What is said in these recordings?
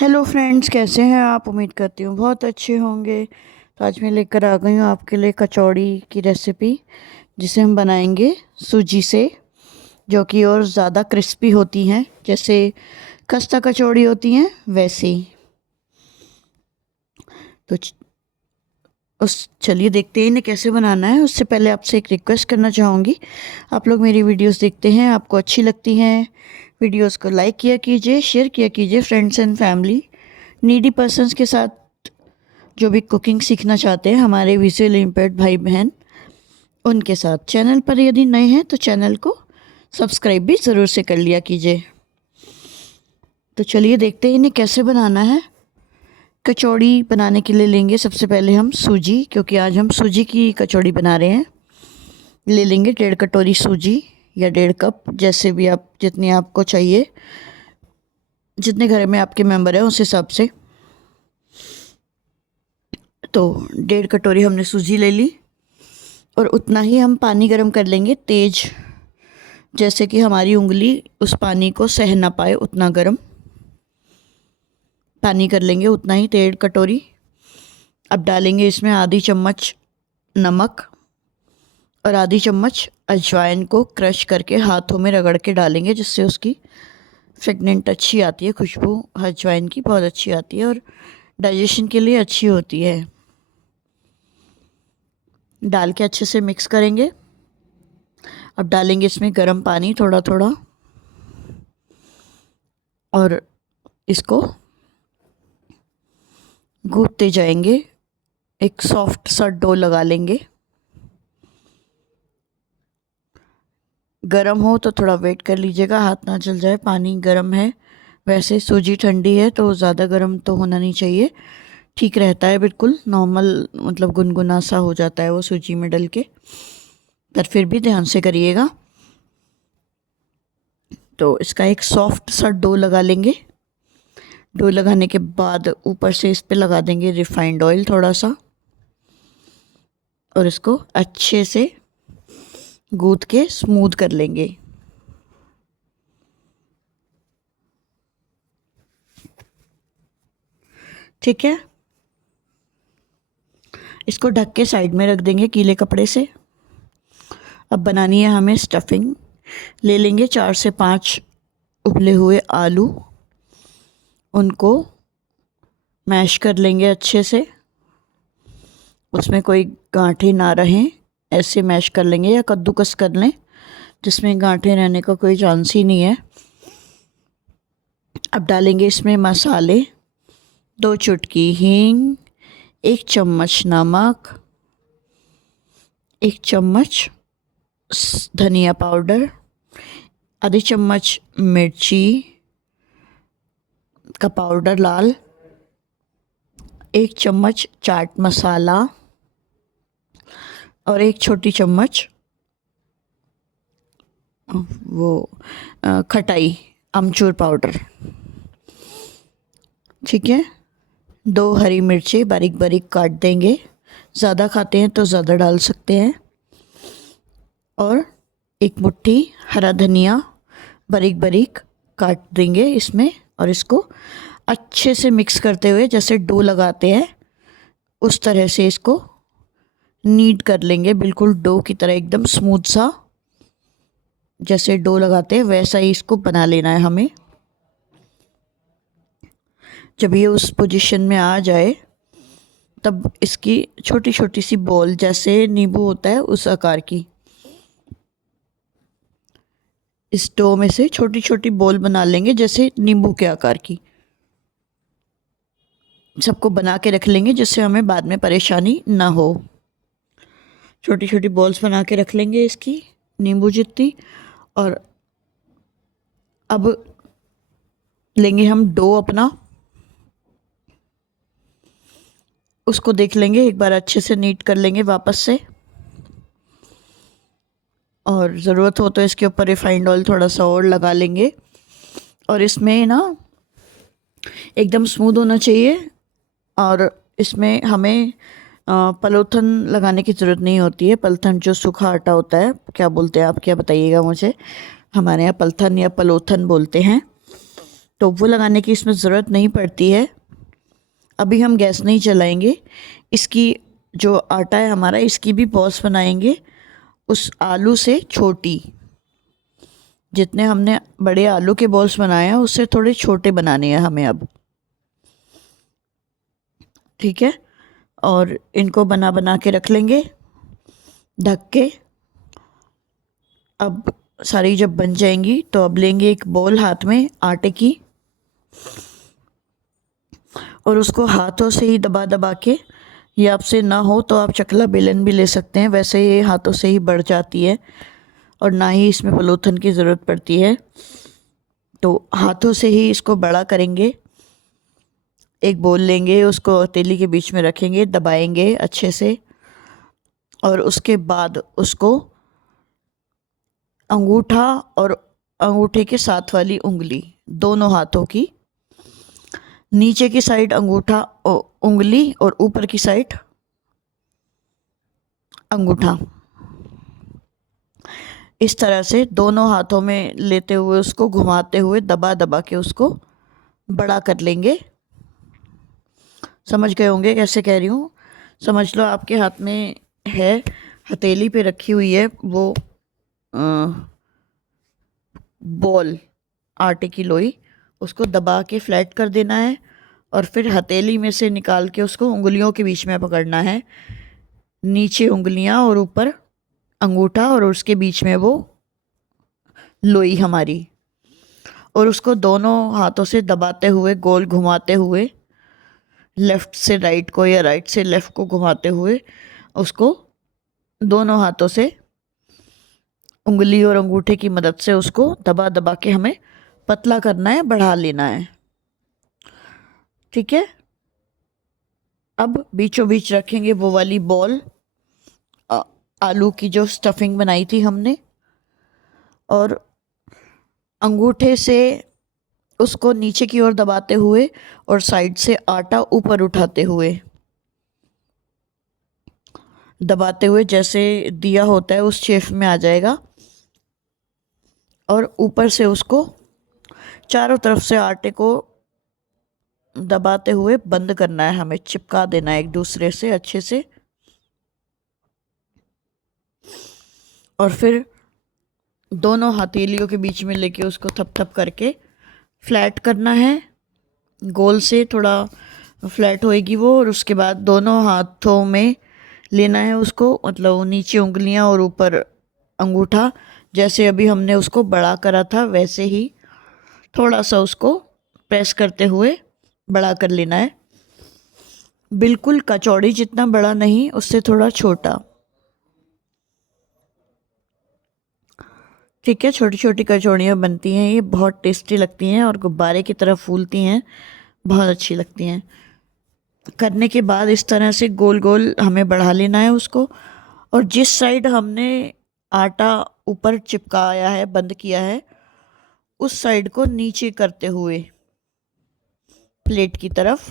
Hello friends, कैसे हैं आप? उम्मीद करती हूँ बहुत अच्छे होंगे। तो आज मैं लेकर आ गई हूँ आपके लिए कचौड़ी की रेसिपी, जिसे हम बनाएंगे सूजी से, जो कि और ज़्यादा क्रिस्पी होती हैं, जैसे खस्ता कचौड़ी होती हैं वैसे ही। तो उस चलिए देखते हैं इन्हें कैसे बनाना है। उससे पहले आपसे एक रिक्वेस्ट करना चाहूँगी, आप लोग मेरी वीडियोस देखते हैं, आपको अच्छी लगती हैं वीडियोस को लाइक किया कीजिए, शेयर किया कीजिए friends and family, needy persons के साथ, जो भी कुकिंग सीखना चाहते हैं, हमारे विजुअल इम्पेयर्ड भाई बहन, उनके साथ। चैनल पर यदि नए हैं तो चैनल को सब्सक्राइब भी ज़रूर से कर लिया कीजिए। तो चलिए देखते हैं इन्हें कैसे बनाना है। कचौड़ी बनाने के लिए लेंगे सबसे पहले हम सूजी, क्योंकि आज हम सूजी की कचौड़ी बना रहे हैं। ले लेंगे 1.5 कटोरी सूजी या 1.5 कप, जैसे भी आप, जितनी आपको चाहिए, जितने घर में आपके मेंबर हैं उस हिसाब से। तो 1.5 कटोरी हमने सूजी ले ली, और उतना ही हम पानी गर्म कर लेंगे तेज़, जैसे कि हमारी उंगली उस पानी को सह ना पाए, उतना गर्म पानी कर लेंगे, उतना ही 1.5 कटोरी। अब डालेंगे इसमें आधी चम्मच नमक और आधी चम्मच अजवाइन को क्रश करके हाथों में रगड़ के डालेंगे, जिससे उसकी फ्रेगनेंट अच्छी आती है, खुशबू अजवाइन की बहुत अच्छी आती है और डाइजेशन के लिए अच्छी होती है। डाल के अच्छे से मिक्स करेंगे। अब डालेंगे इसमें गर्म पानी थोड़ा थोड़ा, और इसको गूंथते जाएंगे, एक सॉफ्ट सा डो लगा लेंगे। गरम हो तो थोड़ा वेट कर लीजिएगा, हाथ ना जल जाए, पानी गरम है। वैसे सूजी ठंडी है तो ज़्यादा गरम तो होना नहीं चाहिए, ठीक रहता है, बिल्कुल नॉर्मल, मतलब गुनगुना सा हो जाता है वो सूजी में डल के, पर फिर भी ध्यान से करिएगा। तो इसका एक सॉफ्ट सा डो लगा लेंगे। डो लगाने के बाद ऊपर से इस पे लगा देंगे रिफाइंड ऑयल थोड़ा सा, और इसको अच्छे से गूंथ के स्मूथ कर लेंगे। ठीक है, इसको ढक के साइड में रख देंगे गीले कपड़े से। अब बनानी है हमें स्टफिंग। ले लेंगे 4 से 5 उबले हुए आलू, उनको मैश कर लेंगे अच्छे से, उसमें कोई गांठें ना रहें, ऐसे मैश कर लेंगे, या कद्दूकस कर लें, जिसमें गांठें रहने का कोई चांस ही नहीं है। अब डालेंगे इसमें मसाले, 2 चुटकी हींग, 1 चम्मच नमक, 1 चम्मच धनिया पाउडर, आधी चम्मच मिर्ची का पाउडर लाल, 1 चम्मच चाट मसाला, और 1 छोटी चम्मच वो खटाई अमचूर पाउडर। ठीक है, 2 हरी मिर्ची बारीक बारीक काट देंगे, ज़्यादा खाते हैं तो ज़्यादा डाल सकते हैं, और 1 मुट्ठी हरा धनिया बारीक बारीक काट देंगे इसमें, और इसको अच्छे से मिक्स करते हुए, जैसे डो लगाते हैं उस तरह से इसको नीड कर लेंगे, बिल्कुल डो की तरह एकदम स्मूथ सा, जैसे डो लगाते हैं वैसा ही इसको बना लेना है हमें। जब ये उस पोजीशन में आ जाए, तब इसकी छोटी छोटी सी बॉल, जैसे नींबू होता है उस आकार की, इस डो में से छोटी छोटी बॉल बना लेंगे, जैसे नींबू के आकार की। सबको बना के रख लेंगे, जिससे हमें बाद में परेशानी ना हो। छोटी छोटी बॉल्स बना के रख लेंगे इसकी, नींबू जितनी। और अब लेंगे हम डो अपना, उसको देख लेंगे एक बार, अच्छे से नीट कर लेंगे वापस से, और ज़रूरत हो तो इसके ऊपर रिफाइंड ऑयल थोड़ा सा और लगा लेंगे। और इसमें ना एकदम स्मूथ होना चाहिए, और इसमें हमें पलोथन लगाने की ज़रूरत नहीं होती है। पलथन जो सूखा आटा होता है, क्या बोलते हैं आप, क्या बताइएगा मुझे, हमारे यहाँ पलथन या पलोथन बोलते हैं। तो वो लगाने की इसमें ज़रूरत नहीं पड़ती है। अभी हम गैस नहीं चलाएंगे। इसकी जो आटा है हमारा, इसकी भी बॉल्स बनाएंगे उस आलू से छोटी। जितने हमने बड़े आलू के बॉल्स बनाए हैं उससे थोड़े छोटे बनाने हैं हमें अब। ठीक है, और इनको बना बना के रख लेंगे ढक के। अब सारी जब बन जाएंगी तो अब लेंगे एक बॉल हाथ में आटे की, और उसको हाथों से ही दबा दबा के, ये आपसे ना हो तो आप चकला बेलन भी ले सकते हैं, वैसे ये हाथों से ही बढ़ जाती है और ना ही इसमें पलोथन की ज़रूरत पड़ती है। तो हाथों से ही इसको बड़ा करेंगे। एक बोल लेंगे, उसको हथेली के बीच में रखेंगे, दबाएंगे अच्छे से, और उसके बाद उसको अंगूठा और अंगूठे के साथ वाली उंगली, दोनों हाथों की नीचे की साइड अंगूठा उंगली और ऊपर की साइड अंगूठा, इस तरह से दोनों हाथों में लेते हुए उसको घुमाते हुए दबा दबा के उसको बड़ा कर लेंगे। समझ गए होंगे कैसे कह रही हूँ। समझ लो आपके हाथ में है, हथेली पे रखी हुई है वो बॉल आटे की लोई, उसको दबा के फ्लैट कर देना है और फिर हथेली में से निकाल के उसको उंगलियों के बीच में पकड़ना है। नीचे उंगलियां और ऊपर अंगूठा और उसके बीच में वो लोई हमारी, और उसको दोनों हाथों से दबाते हुए गोल घुमाते हुए, लेफ़्ट से राइट को या राइट से लेफ़्ट को घुमाते हुए उसको दोनों हाथों से उंगली और अंगूठे की मदद से उसको दबा दबा के हमें पतला करना है, बढ़ा लेना है। ठीक है, अब बीचों बीच रखेंगे वो वाली बॉल आलू की जो स्टफिंग बनाई थी हमने, और अंगूठे से उसको नीचे की ओर दबाते हुए और साइड से आटा ऊपर उठाते हुए, दबाते हुए जैसे दिया होता है उस शेप में आ जाएगा, और ऊपर से उसको चारों तरफ से आटे को दबाते हुए बंद करना है, हमें चिपका देना है एक दूसरे से अच्छे से। और फिर दोनों हथेलियों के बीच में लेके उसको थप थप करके फ्लैट करना है, गोल से थोड़ा फ्लैट होएगी वो, और उसके बाद दोनों हाथों में लेना है उसको, मतलब नीचे उंगलियां और ऊपर अंगूठा, जैसे अभी हमने उसको बड़ा करा था वैसे ही थोड़ा सा उसको प्रेस करते हुए बड़ा कर लेना है। बिल्कुल कचौड़ी जितना बड़ा नहीं, उससे थोड़ा छोटा। ठीक है, छोटी छोटी कचौड़ियाँ बनती हैं, ये बहुत टेस्टी लगती हैं और गुब्बारे की तरह फूलती हैं, बहुत अच्छी लगती हैं। करने के बाद इस तरह से गोल गोल हमें बढ़ा लेना है उसको, और जिस साइड हमने आटा ऊपर चिपकाया है, बंद किया है, उस साइड को नीचे करते हुए प्लेट की तरफ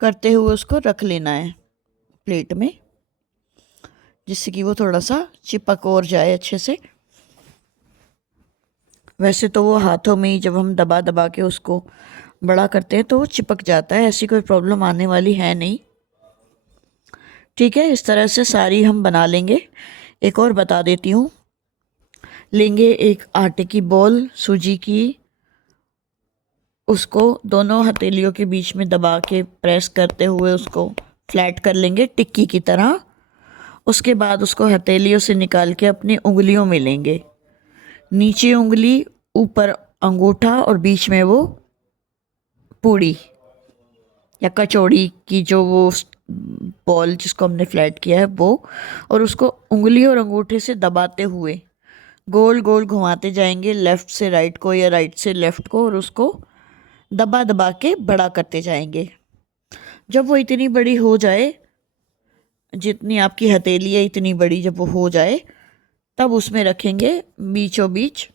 करते हुए उसको रख लेना है प्लेट में, जिससे कि वो थोड़ा सा चिपक और जाए अच्छे से। वैसे तो वो हाथों में ही जब हम दबा दबा के उसको बड़ा करते हैं तो वो चिपक जाता है, ऐसी कोई प्रॉब्लम आने वाली है नहीं। ठीक है, इस तरह से सारी हम बना लेंगे। एक और बता देती हूँ, लेंगे एक आटे की बॉल सूजी की, उसको दोनों हथेलियों के बीच में दबा के प्रेस करते हुए उसको फ्लैट कर लेंगे टिक्की की तरह। उसके बाद उसको हथेलियों से निकाल के अपनी उंगलियों में लेंगे, नीचे उंगली, ऊपर अंगूठा और बीच में वो पूड़ी या कचौड़ी की जो वो बॉल जिसको हमने फ्लैट किया है वो, और उसको उंगली और अंगूठे से दबाते हुए गोल गोल घुमाते जाएंगे, लेफ़्ट से राइट को या राइट से लेफ़्ट को, और उसको दबा दबा के बड़ा करते जाएंगे। जब वो इतनी बड़ी हो जाए, जितनी आपकी हथेली है इतनी बड़ी जब वो हो जाए, तब उसमें रखेंगे बीचों बीच,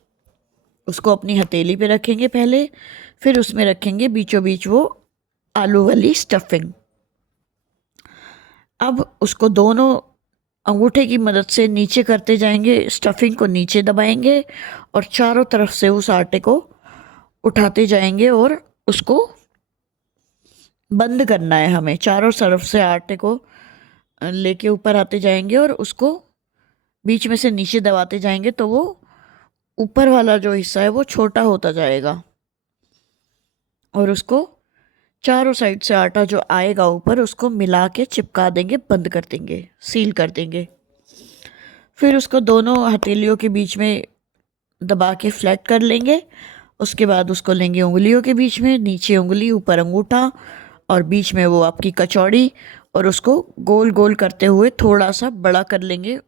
उसको अपनी हथेली पे रखेंगे पहले, फिर उसमें रखेंगे बीचों बीच वो आलू वाली स्टफिंग। अब उसको दोनों अंगूठे की मदद से नीचे करते जाएंगे, स्टफिंग को नीचे दबाएंगे और चारों तरफ से उस आटे को उठाते जाएंगे और उसको बंद करना है हमें। चारों तरफ से आटे को लेके ऊपर आते जाएंगे और उसको बीच में से नीचे दबाते जाएंगे तो वो ऊपर वाला जो हिस्सा है वो छोटा होता जाएगा। और उसको चारों साइड से आटा जो आएगा ऊपर उसको मिला के चिपका देंगे, बंद कर देंगे, सील कर देंगे। फिर उसको दोनों हथेलियों के बीच में दबा के फ्लैट कर लेंगे। उसके बाद उसको लेंगे उंगलियों के बीच में, नीचे उंगली ऊपर अंगूठा और बीच में वो आपकी कचौड़ी, और उसको गोल गोल करते हुए थोड़ा सा बड़ा कर लेंगे।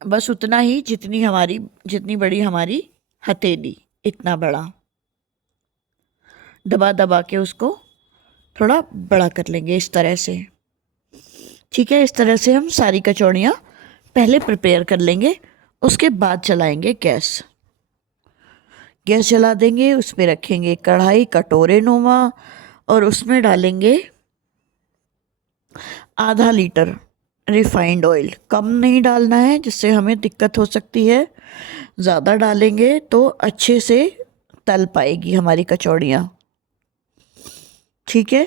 बस उतना ही जितनी बड़ी हमारी हथेली, इतना बड़ा दबा दबा के उसको थोड़ा बड़ा कर लेंगे इस तरह से। ठीक है, इस तरह से हम सारी कचौड़ियाँ पहले प्रिपेयर कर लेंगे। उसके बाद चलाएंगे गैस। गैस जला देंगे, उसमें रखेंगे कढ़ाई कटोरे नुमा और उसमें डालेंगे आधा लीटर रिफाइंड ऑयल। कम नहीं डालना है जिससे हमें दिक्कत हो सकती है, ज़्यादा डालेंगे तो अच्छे से तल पाएगी हमारी कचौड़ियाँ। ठीक है,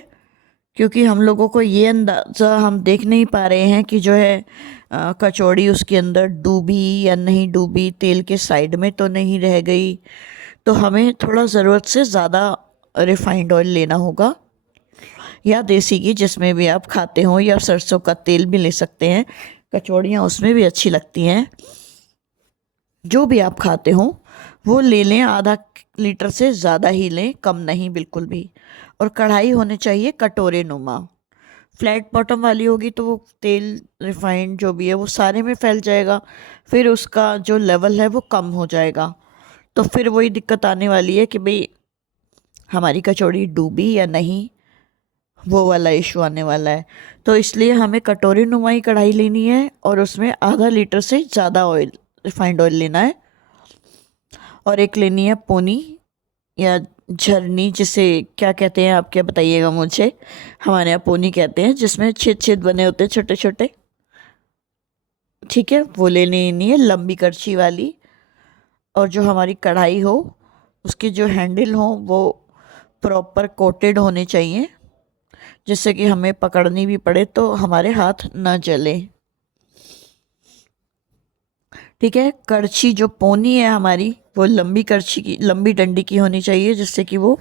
क्योंकि हम लोगों को ये अंदाज़ा हम देख नहीं पा रहे हैं कि जो है कचौड़ी उसके अंदर डूबी या नहीं डूबी, तेल के साइड में तो नहीं रह गई। तो हमें थोड़ा ज़रूरत से ज़्यादा रिफाइंड ऑयल लेना होगा, या देसी घी जिसमें भी आप खाते हो, या सरसों का तेल भी ले सकते हैं। कचौड़ियाँ उसमें भी अच्छी लगती हैं। जो भी आप खाते हो वो ले लें, आधा लीटर से ज़्यादा ही लें, कम नहीं बिल्कुल भी। और कढ़ाई होने चाहिए कटोरे नुमा। फ्लैट बॉटम वाली होगी तो वो तेल रिफाइंड जो भी है वो सारे में फैल जाएगा, फिर उसका जो लेवल है वो कम हो जाएगा। तो फिर वही दिक्कत आने वाली है कि भाई हमारी कचौड़ी डूबी या नहीं, वो वाला इशू आने वाला है। तो इसलिए हमें कटोरी नुमाई कढ़ाई लेनी है और उसमें आधा लीटर से ज़्यादा ऑयल, रिफाइंड ऑयल लेना है। और एक लेनी है पोनी या झरनी, जिसे क्या कहते हैं आप, क्या बताइएगा मुझे। हमारे यहाँ पोनी कहते हैं, जिसमें छेद छेद बने होते हैं छोटे छोटे। ठीक है, वो ले लेनी है लंबी करछी वाली। और जो हमारी कढ़ाई हो उसके जो हैंडल हो वो प्रॉपर कोटेड होने चाहिए, जिससे कि हमें पकड़नी भी पड़े तो हमारे हाथ न जले। ठीक है, करछी जो पोनी है हमारी वो लंबी करछी की, लंबी डंडी की होनी चाहिए, जिससे कि वो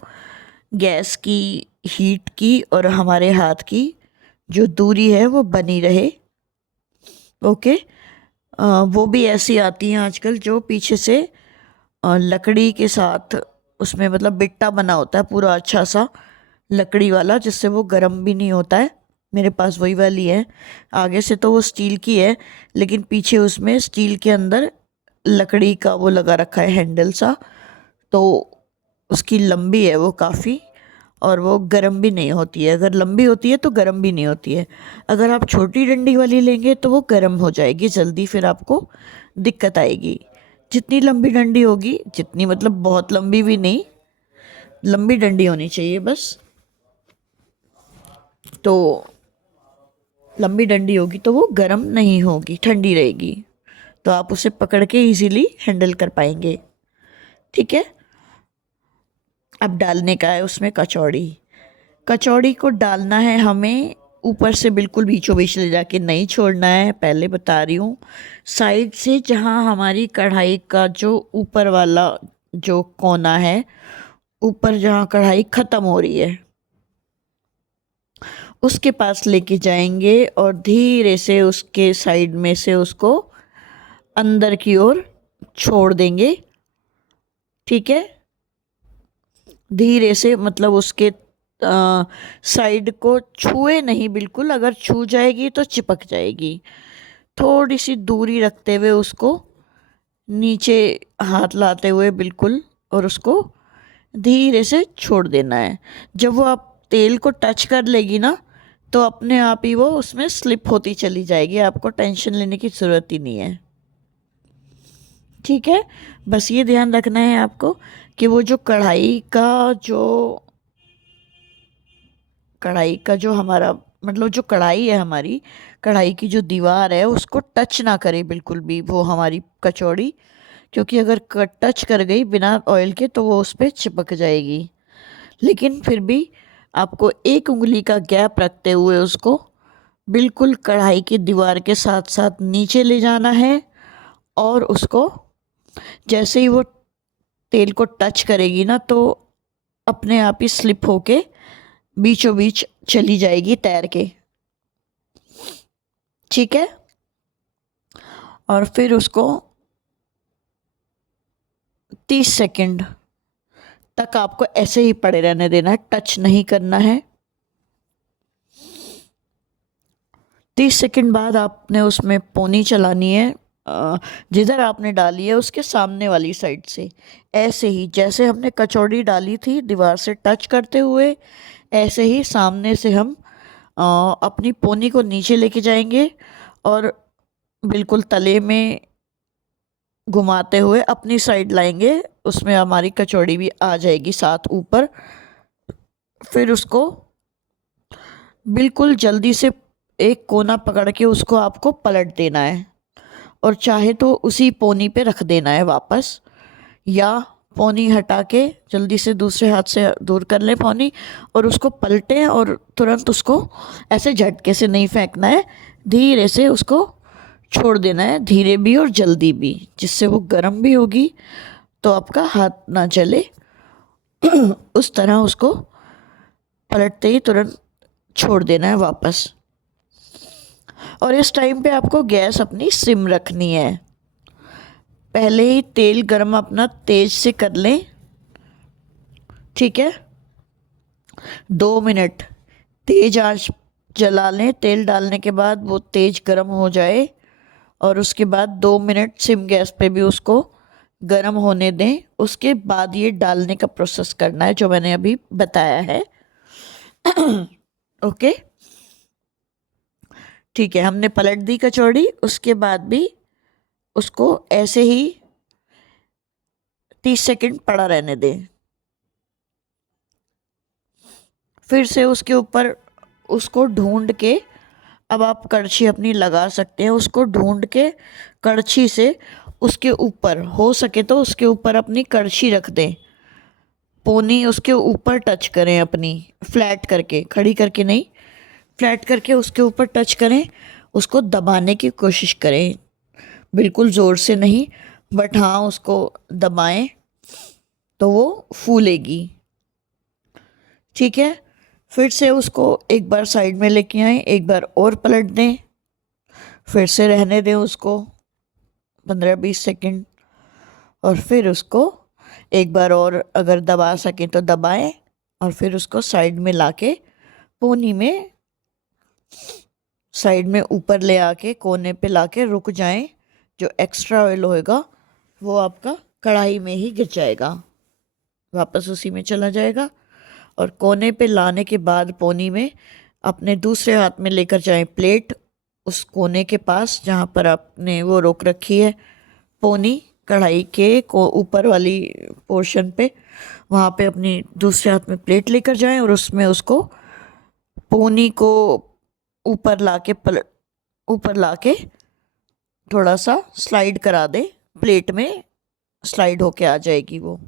गैस की हीट की और हमारे हाथ की जो दूरी है वो बनी रहे। ओके, वो भी ऐसी आती हैं आजकल जो पीछे से लकड़ी के साथ, उसमें मतलब बिट्टा बना होता है पूरा अच्छा सा लकड़ी वाला, जिससे वो गर्म भी नहीं होता है। मेरे पास वही वाली है। आगे से तो वो स्टील की है, लेकिन पीछे उसमें स्टील के अंदर लकड़ी का वो लगा रखा है हैंडल सा, तो उसकी लंबी है वो काफ़ी, और वो गर्म भी नहीं होती है। अगर लंबी होती है तो गर्म भी नहीं होती है। अगर आप छोटी डंडी वाली लेंगे तो वो गर्म हो जाएगी जल्दी, फिर आपको दिक्कत आएगी। जितनी लंबी डंडी होगी, जितनी मतलब बहुत लंबी भी नहीं, लंबी डंडी होनी चाहिए बस। तो लंबी डंडी होगी तो वो गर्म नहीं होगी, ठंडी रहेगी, तो आप उसे पकड़ के इजीली हैंडल कर पाएंगे। ठीक है, अब डालने का है उसमें कचौड़ी। कचौड़ी को डालना है हमें ऊपर से, बिल्कुल बीचों बीच ले जाके नहीं छोड़ना है, पहले बता रही हूँ। साइड से जहाँ हमारी कढ़ाई का जो ऊपर वाला जो कोना है, ऊपर जहाँ कढ़ाई ख़त्म हो रही है उसके पास लेके जाएंगे और धीरे से उसके साइड में से उसको अंदर की ओर छोड़ देंगे। ठीक है, धीरे से, मतलब उसके साइड को छुए नहीं बिल्कुल, अगर छू जाएगी तो चिपक जाएगी। थोड़ी सी दूरी रखते हुए उसको नीचे हाथ लाते हुए बिल्कुल, और उसको धीरे से छोड़ देना है। जब वो आप तेल को टच कर लेगी ना तो अपने आप ही वो उसमें स्लिप होती चली जाएगी, आपको टेंशन लेने की ज़रूरत ही नहीं है। ठीक है, बस ये ध्यान रखना है आपको कि वो जो कढ़ाई का जो हमारा, मतलब जो कढ़ाई है हमारी, कढ़ाई की जो दीवार है उसको टच ना करे बिल्कुल भी वो हमारी कचौड़ी, क्योंकि अगर टच कर गई बिना ऑयल के तो वो उस पर चिपक जाएगी। लेकिन फिर भी आपको एक उंगली का गैप रखते हुए उसको बिल्कुल कढ़ाई की दीवार के साथ साथ नीचे ले जाना है, और उसको जैसे ही वो तेल को टच करेगी ना तो अपने आप ही स्लिप होके बीचों बीच चली जाएगी तैर के। ठीक है, और फिर उसको 30 सेकंड तक आपको ऐसे ही पड़े रहने देना है, टच नहीं करना है। 30 सेकंड बाद आपने उसमें पोनी चलानी है, जिधर आपने डाली है उसके सामने वाली साइड से। ऐसे ही जैसे हमने कचौड़ी डाली थी दीवार से टच करते हुए, ऐसे ही सामने से हम अपनी पोनी को नीचे लेके जाएंगे और बिल्कुल तले में घुमाते हुए अपनी साइड लाएंगे। उसमें हमारी कचौड़ी भी आ जाएगी साथ ऊपर। फिर उसको बिल्कुल जल्दी से एक कोना पकड़ के उसको आपको पलट देना है, और चाहे तो उसी पोनी पे रख देना है वापस, या पोनी हटा के जल्दी से दूसरे हाथ से दूर कर लें पोनी और उसको पलटें, और तुरंत उसको ऐसे झटके से नहीं फेंकना है, धीरे से उसको छोड़ देना है, धीरे भी और जल्दी भी, जिससे वो गर्म भी होगी तो आपका हाथ ना जले। उस तरह उसको पलटते ही तुरंत छोड़ देना है वापस। और इस टाइम पे आपको गैस अपनी सिम रखनी है। पहले ही तेल गरम अपना तेज से कर लें। ठीक है, 2 मिनट तेज आंच जला लें। तेल डालने के बाद वो तेज गरम हो जाए, और उसके बाद 2 मिनट सिम गैस पे भी उसको गरम होने दें। उसके बाद ये डालने का प्रोसेस करना है जो मैंने अभी बताया है। ओके, ठीक है, हमने पलट दी कचौड़ी, उसके बाद भी उसको ऐसे ही 30 सेकंड पड़ा रहने दें। फिर से उसके ऊपर उसको ढूंढ के, अब आप कड़छी अपनी लगा सकते हैं, उसको ढूंढ के कड़छी से उसके ऊपर, हो सके तो उसके ऊपर अपनी कड़छी रख दें, पोनी उसके ऊपर टच करें अपनी, फ्लैट करके, खड़ी करके नहीं, फ्लैट करके उसके ऊपर टच करें। उसको दबाने की कोशिश करें, बिल्कुल ज़ोर से नहीं, बट हाँ उसको दबाएं तो वो फूलेगी। ठीक है, फिर से उसको एक बार साइड में लेके आएं, एक बार और पलट दें, फिर से रहने दें उसको 15-20 सेकंड, और फिर उसको एक बार और अगर दबा सकें तो दबाएं, और फिर उसको साइड में लाके पोनी में साइड में ऊपर ले आके कोने पे लाके रुक जाएं। जो एक्स्ट्रा ऑयल होएगा वो आपका कढ़ाई में ही गिर जाएगा, वापस उसी में चला जाएगा। और कोने पे लाने के बाद पोनी में अपने दूसरे हाथ में लेकर जाएं प्लेट, उस कोने के पास जहाँ पर आपने वो रोक रखी है पोनी, कढ़ाई के को ऊपर वाली पोर्शन पे, वहाँ पे अपनी दूसरे हाथ में प्लेट लेकर जाएं और उसमें उसको पोनी को ऊपर लाके थोड़ा सा स्लाइड करा दें, प्लेट में स्लाइड होके आ जाएगी वो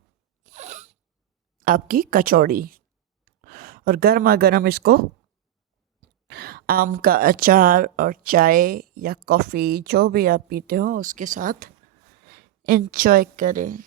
आपकी कचौड़ी। और गर्मा गर्म इसको आम का अचार और चाय या कॉफ़ी जो भी आप पीते हो उसके साथ एंजॉय करें।